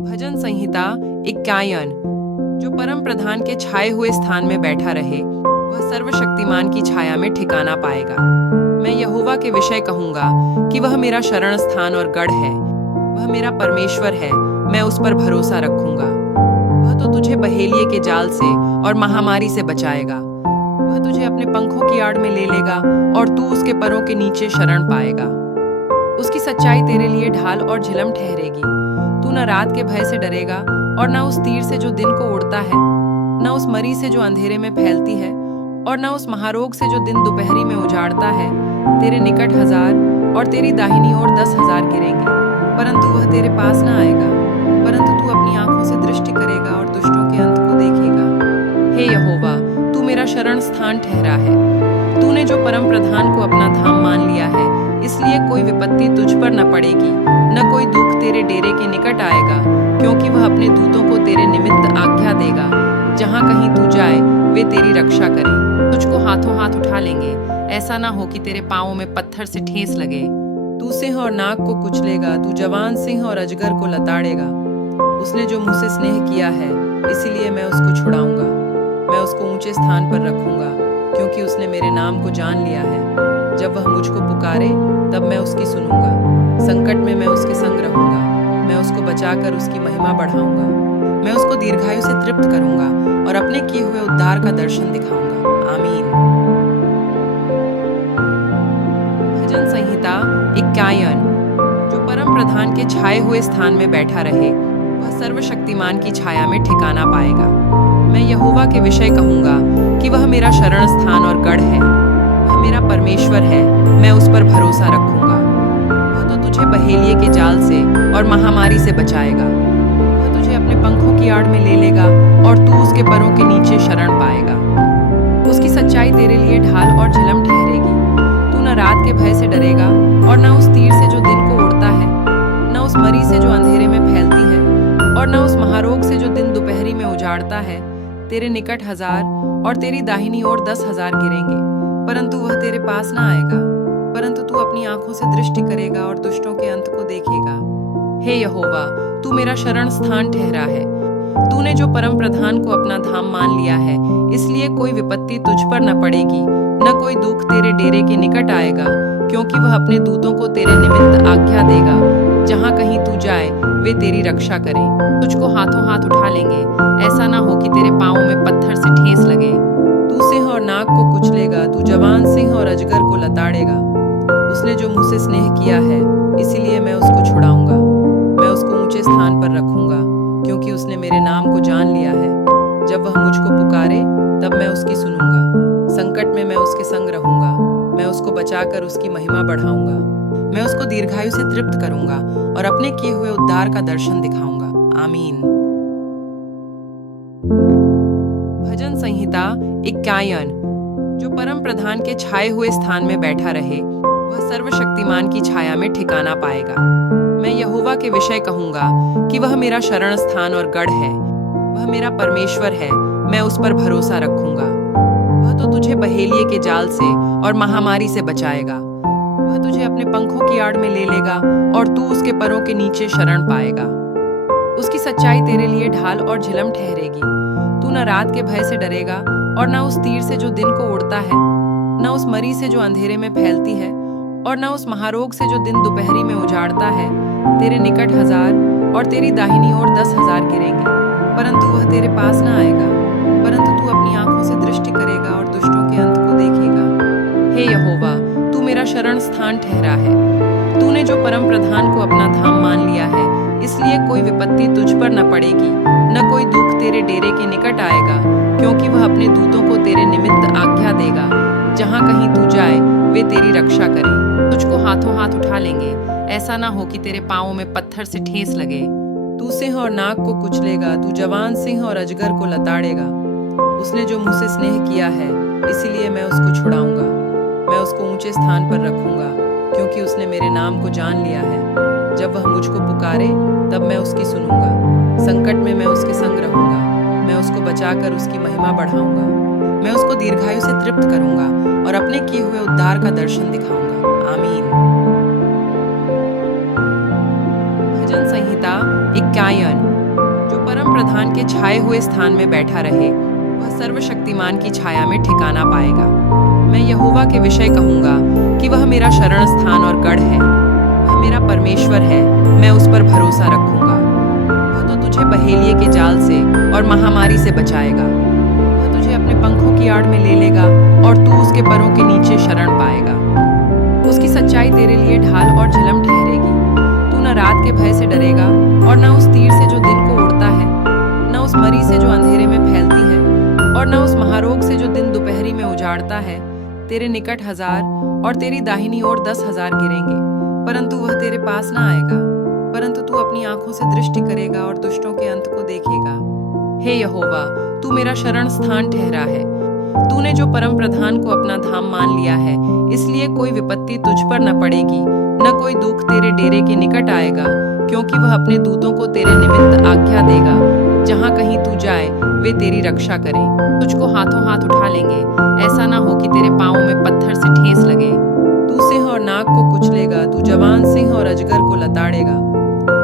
भजन संहिता 51। जो परम प्रधान के छाए हुए स्थान में बैठा रहे, वह सर्वशक्तिमान की छाया में ठिकाना पाएगा। मैं यहोवा के विषय कहूंगा कि वह मेरा शरण स्थान और गढ़ है। वह मेरा परमेश्वर है, मैं उस पर भरोसा रखूंगा। वह तो तुझे बहेलिए के जाल से और महामारी से बचाएगा। वह तुझे अपने पंखों की आड़ में ले लेगा और तू उसके परों के नीचे शरण पाएगा। उसकी सच्चाई तेरे लिए ढाल और झिलम ठहरेगी। तू न रात के भय से डरेगा और न उस तीर से जो दिन को उड़ता है, न उस मरी से जो अंधेरे में फैलती है, और न उस महारोग से जो दिन दोपहरी में उजाड़ता है। तेरे निकट 1000 और तेरी दाहिनी ओर 10,000 गिरेंगे, परंतु वह तेरे पास न आएगा। परंतु तू अपनी आंखों से दृष्टि करेगा और दुष्टों के अंत को देखेगा। हे यहोवा, तू मेरा शरण स्थान ठहरा है। तूने जो परम प्रधान को अपना धाम मान लिया है, इसलिए कोई विपत्ति तुझ पर न पड़ेगी, न कोई दुख तेरे डेरे के निकट आएगा, क्योंकि वह अपने दूतों को तेरे निमित्त आज्ञा देगा। जहाँ कहीं तू जाए, वे तेरी रक्षा करें। तुझको हाथों हाथ उठा लेंगे, ऐसा ना हो कि तेरे पांवों में पत्थर से ठेस लगे। तू सिंह और नाग को कुचलेगा, तू जवान सिंह और अजगर को लताड़ेगा। उसने जो मुझसे स्नेह किया है, इसीलिए मैं उसको छुड़ाऊंगा। मैं उसको ऊंचे स्थान पर रखूंगा, क्योंकि उसने मेरे नाम को जान लिया है। जब वह मुझको पुकारे, तब मैं उसकी सुनूंगा। संकट में मैं उसके संग रहूंगा। मैं उसको बचाकर उसकी महिमा बढ़ाऊंगा। मैं उसको दीर्घायु से तृप्त करूंगा और अपने किए हुए उद्धार का दर्शन दिखाऊंगा। आमीन। भजन संहिता 51। जो परम प्रधान के छाए हुए स्थान में बैठा रहे, वह सर्वशक्तिमान की छाया में ठिकाना पाएगा। मैं यहोवा के विषय कहूंगा कि वह मेरा शरण स्थान और गढ़ है। वह मेरा परमेश्वर है, मैं उस पर भरोसा रखूंगा। वह तो तुझे बहेलिए के जाल से और महामारी से बचाएगा। वह तुझे अपने पंखों की आड़ में ले लेगा और तू उसके परों के नीचे शरण पाएगा। उसकी सच्चाई तेरे लिए ढाल और झिलम ठहरेगी। तू न रात के भय से डरेगा और न उस तीर से जो दिन को उड़ता है, न उस मरी से जो अंधेरे में फैलती है, और न उस महारोग से जो दिन दोपहरी में उजाड़ता है। तेरे निकट 1000 और तेरी दाहिनी ओर 10,000 गिरेंगे, परंतु वह तेरे पास न आएगा। परंतु तू अपनी आंखों से दृष्टि करेगा और दुष्टों के अंत को देखेगा। हे यहोवा, तू मेरा शरण स्थान ठहरा है। तूने जो परम प्रधान को अपना धाम मान लिया है, इसलिए कोई विपत्ति तुझ पर न पड़ेगी, न कोई दुख तेरे डेरे के निकट आएगा, क्योंकि वह अपने दूतों को तेरे निमित्त आज्ञा देगा। जहाँ कहीं तू जाए, वे तेरी रक्षा करें। तुझको हाथों हाथ उठा लेंगे, ऐसा ना हो कि तेरे पांवों में पत्थर से ठेस लगे। तू सिंह और नाग को कुचलेगा, तू जवान सिंह और अजगर को लताड़ेगा। उसने जो मुझसे स्नेह किया है, इसीलिए मैं उसको छुड़ाऊंगा। मैं उसको ऊंचे स्थान पर रखूंगा, क्योंकि उसने मेरे नाम को जान लिया है। जब वह मुझको पुकारे, तब मैं उसकी सुनूंगा। संकट में मैं उसके संग रहूंगा। मैं उसको बचाकर उसकी महिमा बढ़ाऊंगा। मैं उसको दीर्घायु से तृप्त करूंगा और अपने किए हुए उद्धार का दर्शन दिखाऊंगा। आमीन। भजन संहिता 51। जो परम प्रधान के छाए हुए स्थान में बैठा रहे, वह सर्वशक्तिमान की छाया में ठिकाना पाएगा। मैं यहोवा के विषय कहूंगा कि वह मेरा शरण स्थान और गढ़ है। वह मेरा परमेश्वर है, मैं उस पर भरोसा रखूंगा। वह तो तुझे बहेलिए के जाल से और महामारी से बचाएगा। वह तुझे अपने पंखों की आड़ में ले लेगा और तू उसके परों के नीचे शरण पाएगा। उसकी सच्चाई तेरे लिए ढाल और झिलम ठहरेगी। तू न रात के भय से डरेगा और न उस तीर से जो दिन को उड़ता है, न उस मरी से जो अंधेरे में फैलती है, और न उस महारोग से जो दिन दोपहरी में उजाड़ता है। तेरे निकट 1000 और तेरी दाहिनी ओर 10,000 गिरेंगे, परंतु वह तेरे पास न आएगा। परंतु तू अपनी आंखों से दृष्टि करेगा और दुष्टों के अंत को देखेगा। हे यहोवा, तू मेरा शरण स्थान ठहरा है। तूने जो परम प्रधान को अपना धाम मान लिया है, इसलिए कोई विपत्ति तुझ पर न पड़ेगी, न कोई दुख तेरे डेरे के निकट आएगा, क्योंकि वह अपने दूतों को तेरे निमित्त आज्ञा देगा। जहाँ कहीं तू जाए, वे तेरी रक्षा करें। तुझको हाथों हाथ उठा लेंगे, ऐसा ना हो कि तेरे पांवों में पत्थर से ठेस लगे। तू सिंह और नाग को कुचलेगा, तू जवान सिंह और अजगर को लताड़ेगा। उसने जो मुझसे स्नेह किया है, इसीलिए मैं उसको छुड़ाऊंगा। मैं उसको ऊंचे स्थान पर रखूंगा, क्योंकि उसने मेरे नाम को जान लिया है। जब वह मुझको पुकारे, तब मैं उसकी सुनूंगा। संकट में मैं उसके संग रहूंगा। मैं उसको बचाकर उसकी महिमा बढ़ाऊंगा। मैं उसको दीर्घायु से तृप्त करूंगा और अपने किए हुए उद्धार का दर्शन दिखाऊंगा। आमीन। भजन संहिता 51। परम प्रधान के छाए हुए स्थान में बैठा रहे, वह सर्वशक्तिमान की छाया में ठिकाना पाएगा। मैं यहोवा के विषय कहूंगा कि वह मेरा शरण स्थान और गढ़ है। वह मेरा परमेश्वर है, मैं उस पर भरोसा रखूंगा। वह तो तुझे बहेलिये के जाल से और महामारी से बचाएगा। वह तुझे अपने पंखों की आड़ में ले लेगा और तू उसके परों के नीचे शरण पाएगा। उसकी सच्चाई तेरे लिए ढाल और झिलम ठहरेगी। तू न रात के भय से डरेगा और न उस तीर से जो दिन को उड़ता है, न उस मरी से जो अंधेरे में फैलती है, और न उस महारोग से जो दिन दोपहरी में उजाड़ता है। तेरे निकट 1000 और तेरी दाहिनी ओर 10,000 गिरेंगे, परंतु वह तेरे पास न आएगा। परंतु तू अपनी आंखों से दृष्टि करेगा और दुष्टों के अंत को देखेगा। हे यहोवा, तू मेरा शरण स्थान ठहरा है। तूने जो परम प्रधान को अपना धाम मान लिया है, इसलिए कोई विपत्ति तुझ पर न पड़ेगी, न कोई दुख तेरे डेरे के निकट आएगा, क्योंकि वह अपने दूतों को तेरे निमित्त आज्ञा देगा। जहाँ कहीं तू जाए, वे तेरी रक्षा करें। तुझको हाथों हाथ उठा लेंगे, ऐसा ना हो कि तेरे पांवों में पत्थर से ठेस लगे। तू सिंह और नाग को कुचलेगा, तू जवान सिंह और अजगर को लताड़ेगा।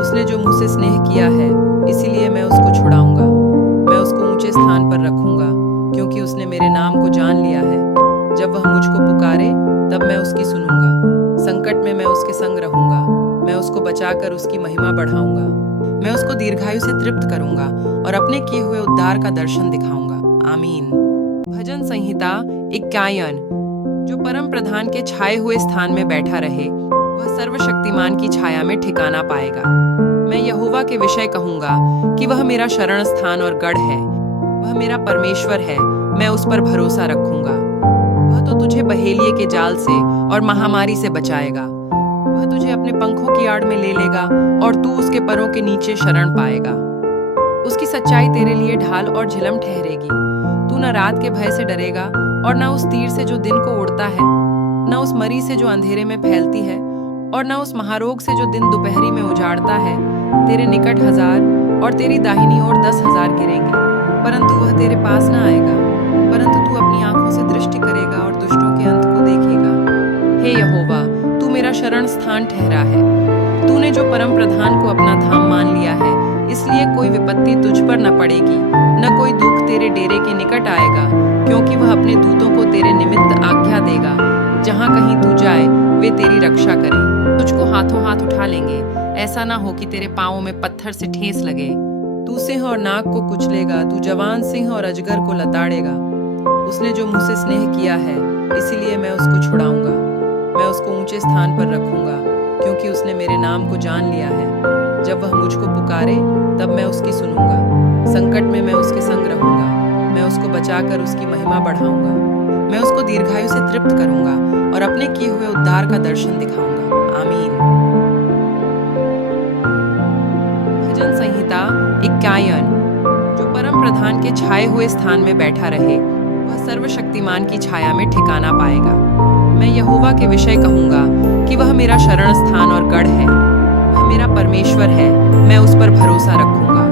उसने जो मुझसे स्नेह किया है, इसीलिए मैं उसको छुड़ाऊंगा। मैं उसको ऊंचे स्थान पर रखूंगा, क्योंकि उसने मेरे नाम को जान लिया है। जब वह मुझको पुकारे, तब मैं उसकी सुनूंगा। संकट में मैं उसके संग रहूंगा, मैं उसको बचाकर उसकी महिमा बढ़ाऊंगा। मैं उसको दीर्घायु से तृप्त करूंगा और अपने किए हुए उद्धार का दर्शन दिखाऊंगा। आमीन। भजन संहिता 51। जो परम प्रधान के छाए हुए स्थान में बैठा रहे, वह सर्वशक्तिमान की छाया में ठिकाना पाएगा। मैं यहोवा के विषय कहूंगा कि वह मेरा शरण स्थान और गढ़ है। वह मेरा परमेश्वर है, मैं उस पर भरोसा रखूंगा। वह तो तुझे बहेलिये के जाल से और महामारी से बचाएगा। वह तुझे अपने पंखों की आड़ में ले लेगा और तू उसके परों के नीचे शरण पाएगा। उसकी सच्चाई तेरे लिए ढाल और झिलम ठहरेगी। तू न रात के भय से डरेगा और न उस तीर से जो दिन को उड़ता है, न उस मरी से जो अंधेरे में फैलती है, और न उस महारोग से जो दिन दोपहरी में उजाड़ता है। तेरे निकट 1000 और तेरी दाहिनी ओर 10,000 गिरेंगे, परंतु वह तेरे पास न आएगा। परंतु तू अपनी आंखों से दृष्टि करेगा और दुष्टों के अंत को देखेगा। हे यहोवा, तू मेरा शरण स्थान ठहरा है। तूने जो परम प्रधान को अपना धाम मान लिया है, इसलिए कोई विपत्ति तुझ पर न पड़ेगी, न कोई दुख तेरे डेरे के निकट आएगा, क्योंकि वह अपने दूतों को तेरे निमित्त आज्ञा देगा। जहाँ कहीं तू जाए, वे तेरी रक्षा करें। तुझको हाथों हाथ उठा लेंगे, ऐसा ना हो कि तेरे पांवों में पत्थर से ठेस लगे। तू सिंह और नाग को कुचलेगा, तू जवान सिंह और अजगर को लताड़ेगा। उसने जो मुझसे स्नेह किया है, इसीलिए मैं उसको छुड़ाऊंगा। मैं उसको ऊंचे स्थान पर रखूंगा, क्योंकि उसने मेरे नाम को जान लिया है। जब वह मुझको पुकारे, तब मैं उसकी सुनूंगा। संकट में मैं उसके संग रहूंगा, मैं उसको बचाकर उसकी महिमा बढ़ाऊंगा। मैं उसको दीर्घायु से तृप्त करूंगा और अपने किए हुए उद्धार का दर्शन दिखाऊंगा। आमीन। भजन संहिता 51। जो परम प्रधान के छाए हुए स्थान में बैठा रहे, वह सर्वशक्तिमान की छाया में ठिकाना पाएगा। मैं यहोवा के विषय कहूंगा कि वह मेरा शरण स्थान और गढ़ है। वह मेरा परमेश्वर है, मैं उस पर भरोसा रखूंगा।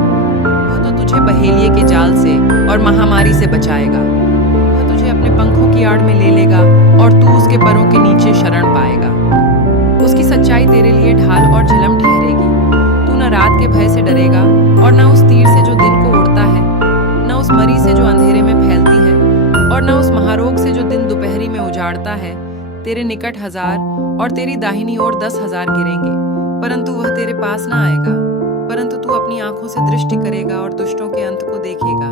वह तो तुझे बहेलिये के जाल से और महामारी से बचाएगा। वह तुझे अपने पंखों की आड़ में ले लेगा और तू उसके परों के नीचे शरण पाएगा। उसकी सच्चाई तेरे लिए ढाल और झिलम ठहरेगी। तू न रात के भय से डरेगा और न उस तीर से जो दिन को उड़ता है, न उस मरी से जो अंधेरे में फैलती है, और न उस महारोग से जो दिन दोपहरी में उजाड़ता है। तेरे निकट 1000 और तेरी दाहिनी ओर 10,000 गिरेंगे, परंतु वह तेरे पास न आएगा। परंतु तू अपनी आंखों से दृष्टि करेगा और दुष्टों के अंत को देखेगा।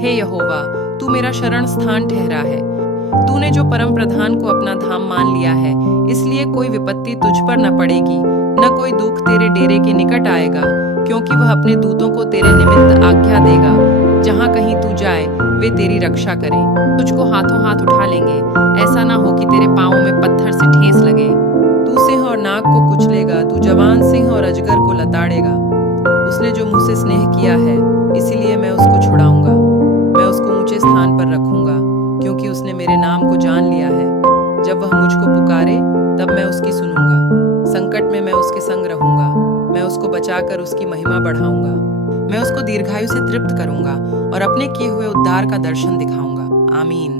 हे यहोवा, तू मेरा शरण स्थान ठहरा है। तूने जो परम प्रधान को अपना धाम मान लिया है, इसलिए कोई विपत्ति तुझ पर न पड़ेगी, न कोई दुख तेरे डेरे के निकट आएगा, क्योंकि वह अपने दूतों को तेरे निमित्त आज्ञा देगा। जहाँ कहीं तू जाए, वे तेरी रक्षा करें। तुझको हाथों हाथ उठा लेंगे, ऐसा ना हो कि तेरे पांवों में पत्थर से ठेस लगे। तू सिंह और नाग को कुचलेगा, तू जवान सिंह और अजगर को लताड़ेगा। उसने जो मुझसे स्नेह किया है, इसीलिए मैं उसको छुड़ाऊंगा। मैं उसको ऊंचे स्थान पर रखूंगा, क्योंकि उसने मेरे नाम को जान लिया है। जब वह मुझको पुकारे, तब मैं उसकी सुनूंगा। संकट में मैं उसके संग रहूंगा, मैं उसको बचाकर उसकी महिमा बढ़ाऊंगा। मैं उसको दीर्घायु से तृप्त करूंगा और अपने किए हुए उद्धार का दर्शन दिखाऊंगा। आमीन।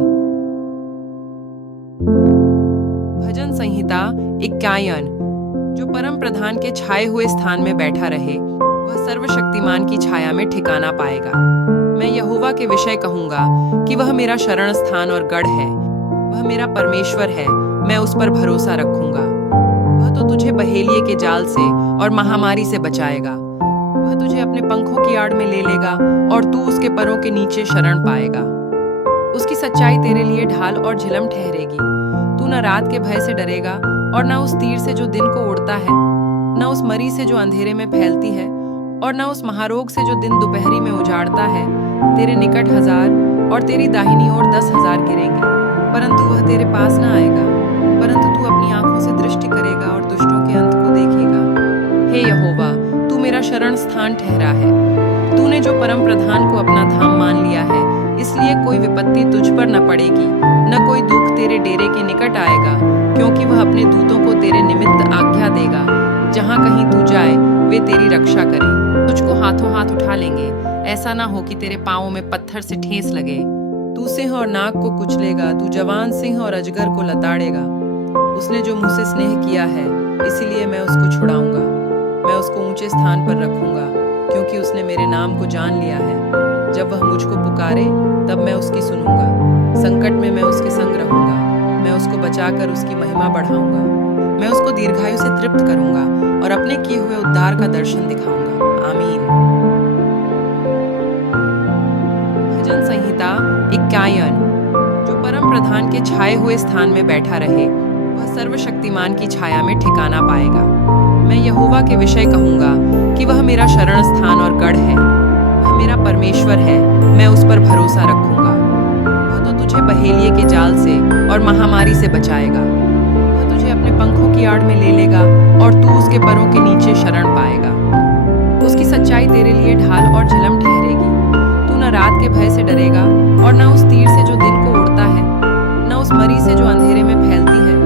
भजन संहिता 51। जो परम प्रधान के छाए हुए स्थान में बैठा रहे, वह सर्वशक्तिमान की छाया में ठिकाना पाएगा। मैं यहोवा के विषय कहूंगा कि वह मेरा शरण स्थान और गढ़ है। वह मेरा परमेश्वर है, मैं उस पर भरोसा रखूंगा। वह तो तुझे बहेलिये के जाल से और महामारी से बचाएगा। वह तुझे अपने पंखों की आड़ में ले लेगा और तू उसके परों के नीचे शरण पाएगा। उसकी सच्चाई तेरे लिए ढाल और झिलम ठहरेगी। तू न रात के भय से डरेगा और न उस तीर से जो दिन को उड़ता है, न उस मरी से जो अंधेरे में फैलती है, और न उस महारोग से जो दिन दोपहरी में उजाड़ता है। तेरे निकट 1000 और तेरी दाहिनी ओर 10,000 गिरेंगे, परंतु वह तेरे पास न आएगा। परंतु तू अपनी आंखों से दृष्टि करेगा और दुष्टों के अंत को देखेगा। हे यहोवा, तू मेरा शरण स्थान ठहरा है। तूने जो परम प्रधान को अपना धाम मान लिया है, इसलिए कोई विपत्ति तुझ पर न पड़ेगी, न कोई दुख तेरे डेरे के निकट आएगा, क्योंकि वह अपने दूतों को तेरे निमित्त आज्ञा देगा। जहाँ कहीं तू जाए, वे तेरी रक्षा करें। तुझको हाथों हाथ उठा लेंगे, ऐसा ना हो कि तेरे पांवों में पत्थर से ठेस लगे। तू सिंह और नाग को कुचलेगा, तू जवान सिंह और अजगर को लताड़ेगा। उसने जो मुझसे स्नेह किया है, इसीलिए मैं उसको छुड़ाऊंगा। मैं उसको ऊंचे स्थान पर रखूंगा, क्योंकि उसने मेरे नाम को जान लिया है। जब वह मुझको पुकारे, तब मैं उसकी सुनूंगा। संकट में मैं उसके संग रहूंगा, मैं उसको बचाकर उसकी महिमा बढ़ाऊंगा। मैं उसको दीर्घायु से तृप्त करूंगा और अपने किए हुए उद्धार का दर्शन दिखाऊंगा। आमीन। भजन संहिता 51। जो परम प्रधान के छाए हुए स्थान में बैठा रहे, वह सर्वशक्तिमान की छाया में ठिकाना पाएगा। मैं यहोवा के विषय कहूंगा कि वह मेरा शरण स्थान और गढ़ है। वह मेरा परमेश्वर है, मैं उस पर भरोसा रखूंगा। वह तो तुझे बहेलिये के जाल से और महामारी से बचाएगा। वह तुझे अपने पंखों की आड़ में ले लेगा और तू उसके परों के नीचे शरण पाएगा। उसकी सच्चाई तेरे लिए ढाल और झिलम ठहरेगी। तू न रात के भय से डरेगा और न उस तीर से जो दिन को उड़ता है, न उस मरी से जो अंधेरे में फैलती है,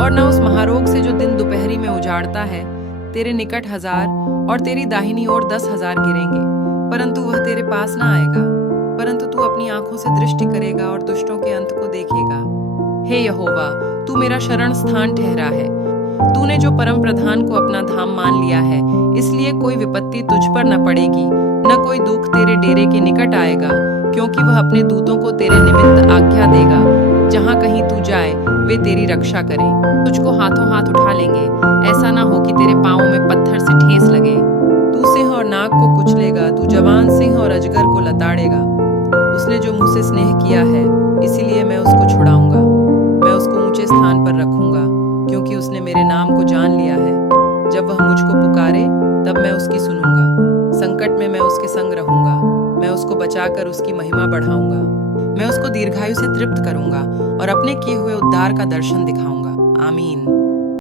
और न उस महारोग से जो दिन दोपहरी में उजाड़ता है। तेरे निकट 1000 और तेरी दाहिनी ओर 10,000 गिरेंगे, परंतु वह तेरे पास न आएगा। परंतु तू अपनी आंखों से दृष्टि करेगा और दुष्टों के अंत को देखेगा। हे यहोवा, तू मेरा शरण स्थान ठहरा है। तूने जो परम प्रधान को अपना धाम मान लिया है, इसलिए कोई विपत्ति तुझ पर न पड़ेगी, न कोई दुख तेरे डेरे के निकट आएगा, क्योंकि वह अपने दूतों को तेरे निमित्त आज्ञा देगा। जहाँ कहीं तू जाए, वे तेरी रक्षा करें। तुझको हाथों हाथ उठा लेंगे, ऐसा ना हो कि तेरे पांवों में पत्थर से ठेस लगे। तू सिंह और नाग को कुचलेगा, तू जवान सिंह और अजगर को लताड़ेगा। उसने जो मुझसे स्नेह किया है, इसीलिए मैं उसको छुड़ाऊंगा। मैं उसको ऊंचे स्थान पर रखूंगा, क्योंकि उसने मेरे नाम को जान लिया है। जब वह मुझको पुकारे, तब मैं उसकी सुनूंगा। संकट में मैं उसके संग रहूंगा, मैं उसको बचाकर उसकी महिमा बढ़ाऊंगा। मैं उसको दीर्घायु से तृप्त करूंगा और अपने किए हुए उद्धार का दर्शन दिखाऊंगा। आमीन।